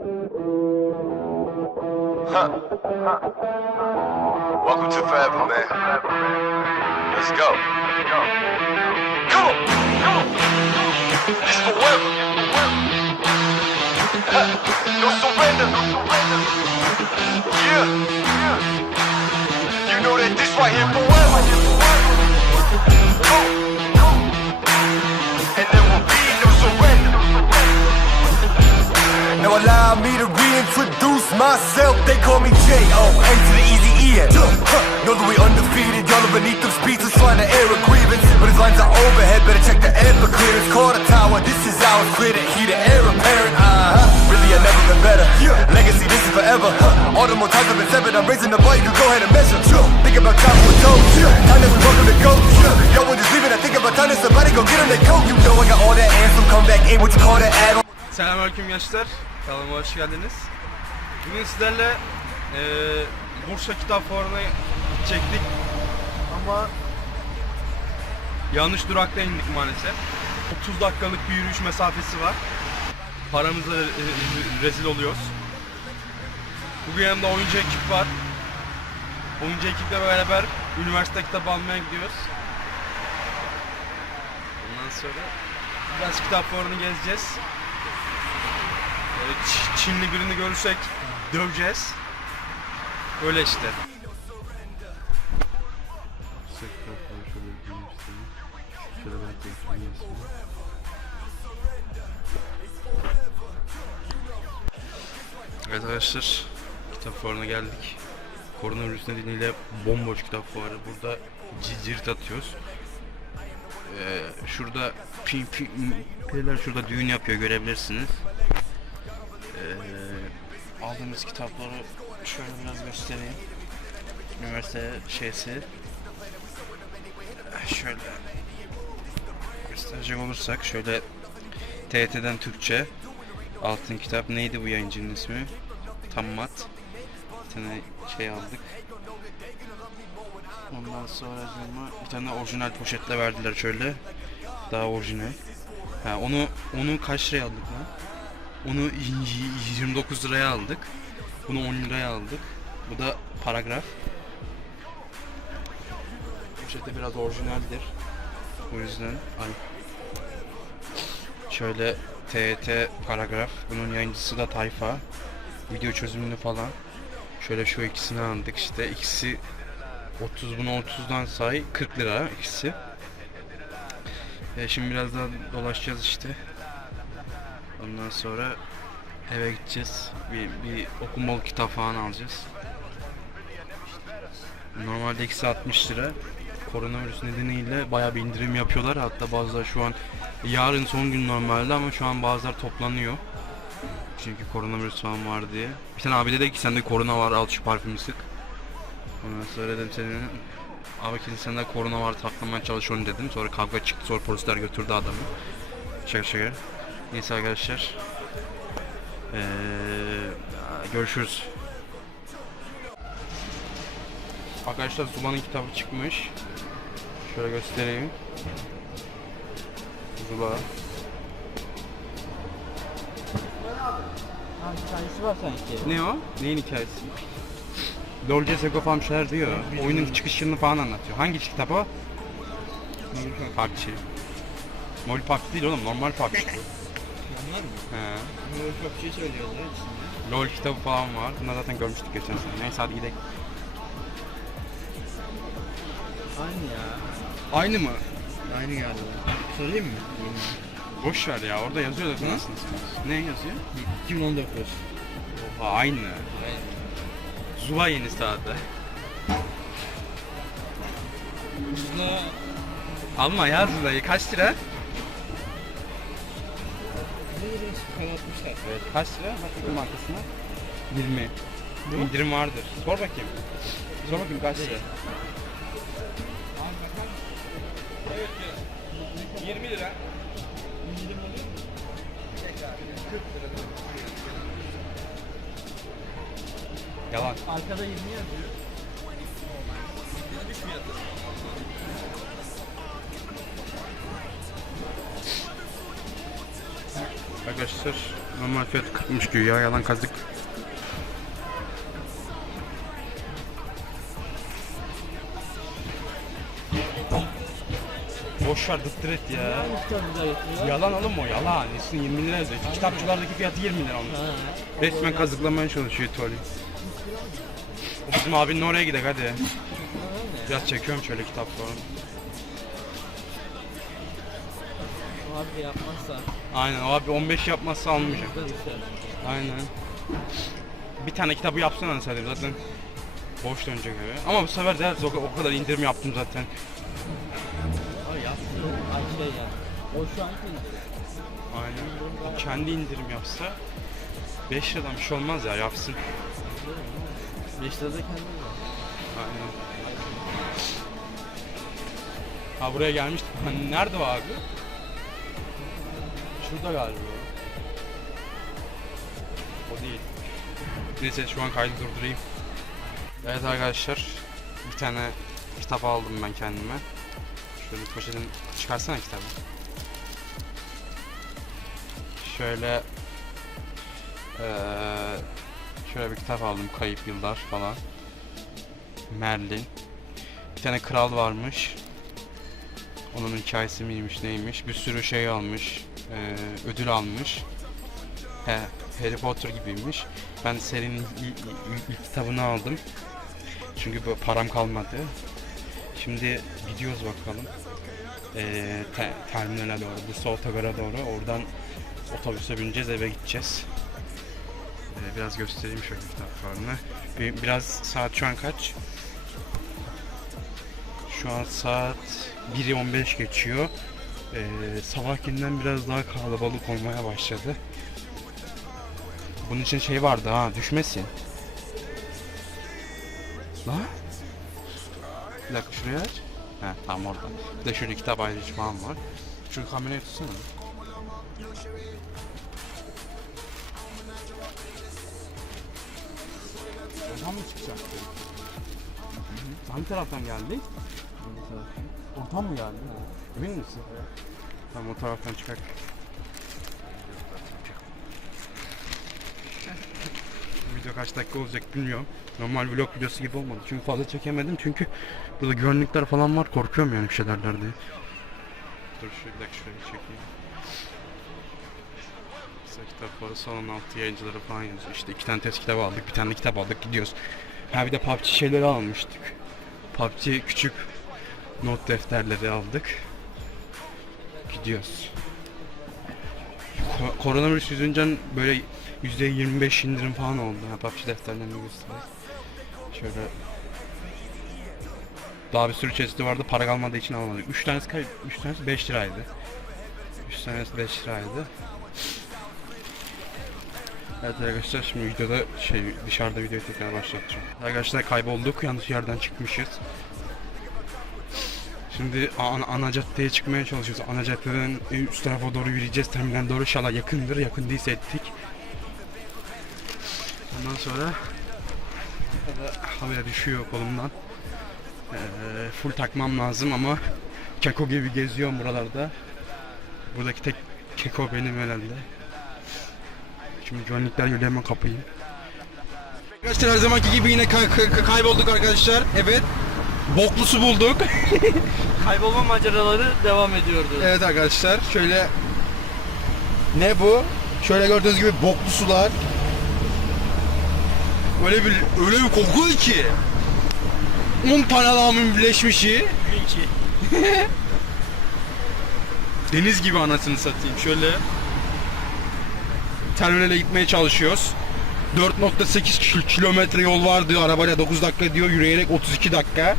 Welcome to forever, man. Let's go. Come on, come on. It's forever. Huh. No surrender, no surrender. Yeah, yeah. You know that this right here forever. A to the easy E-N. Huh. Know that we undefeated. Y'all are beneath them speeches trying to air a grievance. But his lines are overhead. Better check the air for clearance. Carter Tower. This is our critic. He the heir apparent. Uh-huh. Really, I've never been better. Legacy, this is forever. Huh. All the more times I've been severed. I'm raising the bar. You can go ahead and measure. Think about time with toes. Time that we welcome to go. Yo, we're just leaving. I think about time that somebody go get on their coat. You know I got all that anthem. Come back. Ain't what you call that add on. Selamünaleyküm gençler. Kanalıma hoş geldiniz. Bugün sizlerle eee Bursa Kitap Fuarı'na gidecektik. Ama yanlış durakta indik maalesef. 30 dakikalık bir yürüyüş mesafesi var. Paramıza e, e, rezil oluyoruz. Bugün yanımda oyuncu ekip var. Oyuncu ekiple beraber üniversite kitabı almaya gidiyoruz. Ondan sonra biraz kitap fuarını gezeceğiz. Çinli birini görürsek döveceğiz. Öyle işte. Evet arkadaşlar, kitap fuarına geldik. Koronavirüs nedeniyle bomboş kitap fuarı. Burada ci- cirit atıyoruz. Ee, şurada pin, pin, şurada düğün yapıyor görebilirsiniz. Ee, aldığımız kitapları şöyle biraz göstereyim. Üniversite şeysi. Şöyle gösterecek olursak şöyle TYT'den Türkçe altın kitap neydi bu yayıncının ismi? Tammat. Bir tane şey aldık. Ondan sonra bir tane orijinal poşetle verdiler şöyle. Daha orijinal. Ha, onu onu kaç liraya aldık lan? Onu y- y- 29 liraya aldık. Bunu 10 liraya aldık. Bu da paragraf. Poşeti biraz orijinaldir. O yüzden ay. Şöyle TET paragraf. Bunun yayıncısı da Tayfa. Video çözümünü falan. Şöyle şu ikisini aldık işte. İkisi 30 bunu 30'dan say 40 lira ikisi. E, şimdi biraz daha dolaşacağız işte. Ondan sonra eve gideceğiz. Bir, bir okumalı kitap falan alacağız. Normalde ikisi 60 lira. Koronavirüs nedeniyle bayağı bir indirim yapıyorlar. Hatta bazıları şu an yarın son gün normalde ama şu an bazılar toplanıyor. Çünkü koronavirüs falan var diye. Bir tane abi dedi ki sende korona var al şu parfümü sık. Ondan sonra dedim senin abi kesin sende korona var taklamaya çalışıyorum dedim. Sonra kavga çıktı sonra polisler götürdü adamı. Şaka şaka. Neyse arkadaşlar. Ee, görüşürüz. Arkadaşlar Zula'nın kitabı çıkmış. Şöyle göstereyim. Zula. Hikayesi var sanki. Ne o? Neyin hikayesi? Falan bir şeyler diyor. Oyunun çıkışını falan anlatıyor. Hangi kitap o? PUBG. Mol PUBG değil oğlum normal PUBG bu. Yanlar mı? He. Böyle çok şey söylüyorlar içinde. LoL kitabı falan var. Bunları zaten görmüştük geçen sene. Neyse hadi gidelim. Aynı ya. Aynı mı? Aynı galiba. Sorayım mı? Boş ver ya orada yazıyor da nasıl? Ne yazıyor? 2019. Oha aynı. Aynen. Zula yeni saatte. Buzla Alma ya Zula'yı kaç lira? Kanatmışlar. Evet kaç lira? Bak bakayım markasına. 20. İndirim vardır. Sor bakayım. Sor bakayım kaç lira? 20 lira. Yalan. Arkada 20 yazıyor. Bak arkadaşlar. Normal fiyat 40'mış güya yalan kazık. Boş ver dıttır et ya. Yalan oğlum o yalan. Nesin 20 lira yazıyor. Kitapçılardaki fiyatı 20 lira. Ha. Resmen kazıklamaya çalışıyor. O bizim abinin oraya gidelim hadi. Biraz çekiyorum şöyle kitap Abi yapmazsa Aynen abi 15 yapmazsa almayacak. düşer. Aynen. Bir tane kitabı yapsana sen zaten boş dönecek eve. Ama bu sefer de o, o kadar indirim yaptım zaten. Ay yapsın. Ay şey yani. O şu anki Aynen. O kendi indirim yapsa 5 liradan bir şey olmaz ya yapsın. 5 lirada kendi var. Aynen. Ha buraya gelmiştik. Hani nerede o abi? Şurada galiba. O değil. Neyse şu an kaydı durdurayım. Evet arkadaşlar. Bir tane kitap aldım ben kendime. Şöyle poşetin çıkarsana kitabı. Şöyle eee şöyle bir kitap aldım. Kayıp Yıllar falan. Merlin. Bir tane kral varmış. Onun hikayesi miymiş neymiş. Bir sürü şey almış. Eee, ödül almış. He, Harry Potter gibiymiş. Ben serinin ilk, ilk- kitabını aldım. Çünkü param kalmadı. Şimdi gidiyoruz bakalım. Eee te- terminale doğru, bu otogara doğru. Oradan otobüse bineceğiz, eve gideceğiz. Eee, biraz göstereyim şöyle kitaplarını. Bir, biraz saat şu an kaç? Şu an saat 1'i 15 geçiyor. Ee, sabahkinden biraz daha kalabalık olmaya başladı. Bunun için şey vardı ha düşmesin. La? Bir dakika şuraya aç. He tamam orada. Bir de şöyle kitap ayrıcı falan var. Şu kamerayı tutsana. Oradan mı çıkacaktı? Hangi taraftan geldik? Oradan mı geldi? Emin misin? Tamam o taraftan çıkar. Video kaç dakika olacak bilmiyorum. Normal vlog videosu gibi olmadı. Çünkü fazla çekemedim çünkü burada güvenlikler falan var. Korkuyorum yani bir şey derler diye. Dur şu bir dakika şurayı çekeyim. Kısa kitapları son 16 yayıncıları falan yazıyor. İşte iki tane test kitabı aldık, bir tane kitap aldık gidiyoruz. Ha bir de PUBG şeyleri almıştık. PUBG küçük not defterleri aldık. Gidiyoruz. Ko- koronavirüs yüzünden böyle %25 indirim falan oldu. Ha, PUBG defterlerini göstereyim. Şöyle daha bir sürü çeşidi vardı para kalmadığı için almadık. 3 tanesi kay 3 tanesi 5 liraydı. 3 tanesi 5 liraydı. Evet arkadaşlar şimdi videoda şey dışarıda videoyu tekrar başlatacağım. Arkadaşlar kaybolduk yanlış yerden çıkmışız. Şimdi ana, ana caddeye çıkmaya çalışıyoruz. Ana caddeden üst tarafa doğru yürüyeceğiz. Terminal doğru inşallah yakındır. Yakın değilse ettik. Ondan sonra havaya düşüyor kolumdan. Ee, full takmam lazım ama keko gibi geziyorum buralarda. Buradaki tek keko benim herhalde. Şimdi güvenlikler geliyor hemen kapayım. Arkadaşlar her zamanki gibi yine kay- kay- kaybolduk arkadaşlar. Evet. Boklusu bulduk. Kaybolma maceraları devam ediyordu. Evet arkadaşlar şöyle ne bu? Şöyle gördüğünüz gibi boklu sular. Öyle bir öyle bir kokuyor ki. 10 tane adamın birleşmişi. Deniz gibi anasını satayım. Şöyle terminale gitmeye çalışıyoruz. 4.8 kil- kilometre yol var diyor arabayla 9 dakika diyor yürüyerek 32 dakika.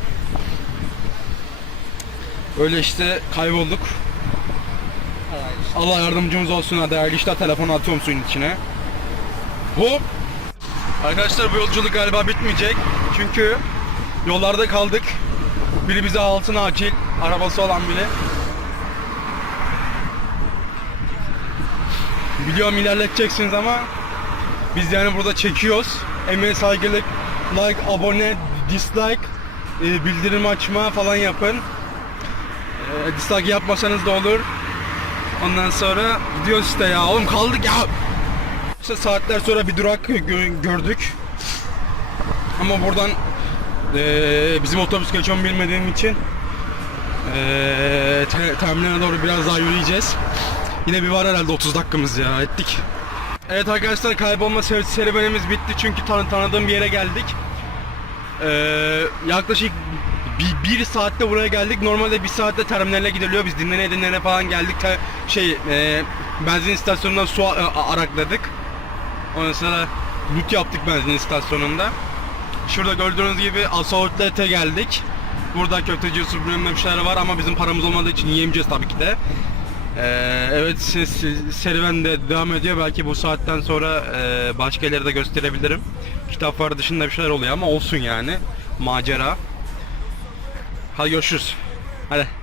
Öyle işte kaybolduk. Allah yardımcımız olsun hadi hayırlı işler telefonu atıyorum suyun içine. Hop. Arkadaşlar bu yolculuk galiba bitmeyecek. Çünkü yollarda kaldık. Biri bize altın acil. Arabası olan biri. Biliyorum ilerleteceksiniz ama biz yani burada çekiyoruz. Emeğe saygılık, like, abone, dislike, e, bildirim açma falan yapın. E, dislike yapmasanız da olur. Ondan sonra gidiyoruz işte ya. Oğlum kaldık ya. İşte saatler sonra bir durak gö- gördük. Ama buradan eee, bizim otobüs geçiyor mu bilmediğim için te- terminale doğru biraz daha yürüyeceğiz. Yine bir var herhalde 30 dakikamız ya ettik. Evet arkadaşlar kaybolma ser- serüvenimiz bitti çünkü tan- tanıdığım bir yere geldik. Eee, yaklaşık bir, bir saatte buraya geldik. Normalde bir saatte terminale gidiliyor. Biz dinlene dinlene falan geldik. Te- şey eee, benzin istasyonundan su a- a- arakladık. Ondan sonra loot yaptık benzin istasyonunda. Şurada gördüğünüz gibi Assault'e geldik. Burada köfteci usulü bir şeyler var ama bizim paramız olmadığı için yiyemeyeceğiz tabii ki de. Ee, evet se- se- serüven de devam ediyor. Belki bu saatten sonra e, başka yerleri de gösterebilirim. Kitaplar dışında bir şeyler oluyor ama olsun yani. Macera. Hadi görüşürüz. Hadi.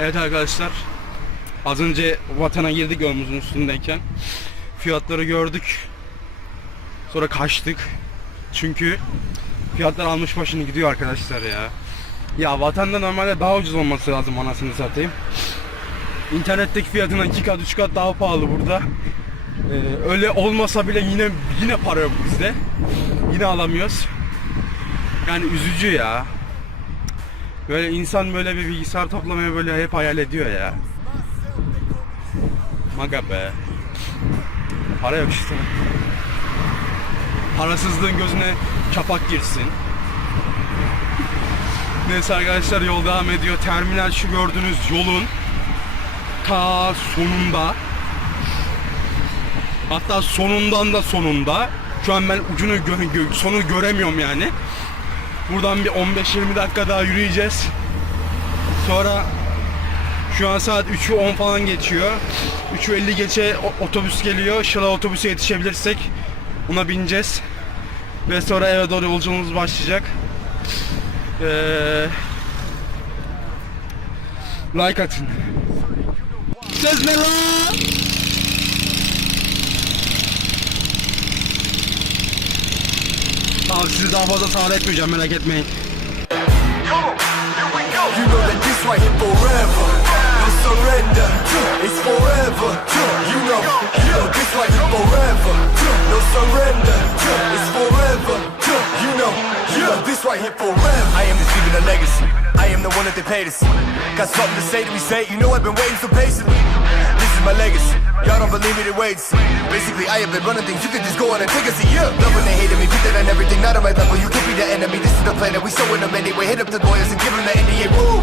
Evet arkadaşlar. Az önce vatana girdik yolumuzun üstündeyken. Fiyatları gördük. Sonra kaçtık. Çünkü fiyatlar almış başını gidiyor arkadaşlar ya. Ya vatanda normalde daha ucuz olması lazım anasını satayım. İnternetteki fiyatından 2 kat 3 kat daha pahalı burada. Ee, öyle olmasa bile yine yine para yok bizde. Yine alamıyoruz. Yani üzücü ya. Böyle insan böyle bir bilgisayar toplamayı böyle hep hayal ediyor ya. Maga be. Para yok işte. Parasızlığın gözüne çapak girsin. Neyse arkadaşlar yol devam ediyor. Terminal şu gördüğünüz yolun ta sonunda. Hatta sonundan da sonunda. Şu an ben ucunu gö- gö- sonu göremiyorum yani. Buradan bir 15-20 dakika daha yürüyeceğiz. Sonra şu an saat 3'ü 10 falan geçiyor. 3'ü 50 geçe otobüs geliyor. İnşallah otobüse yetişebilirsek ona bineceğiz. Ve sonra eve doğru yolculuğumuz başlayacak. Ee, like atın. Ses ne lan? Tamam sizi daha fazla sağır etmeyeceğim merak etmeyin. You know that this right here forever. No surrender. It's forever. You know, right. I am leaving a legacy. I am the one that they pay to see. Got something to say to me, say. You know I've been waiting so patiently. This is my legacy. Y'all don't believe me, then wait. Basically, I have been running things. You can just go on and take us a. Yeah. Love when they hated me, put that on everything. Not on my level. You could be the enemy. This is the plan that we showing them anyway. Hit up the lawyers and give them the NDA. Woo!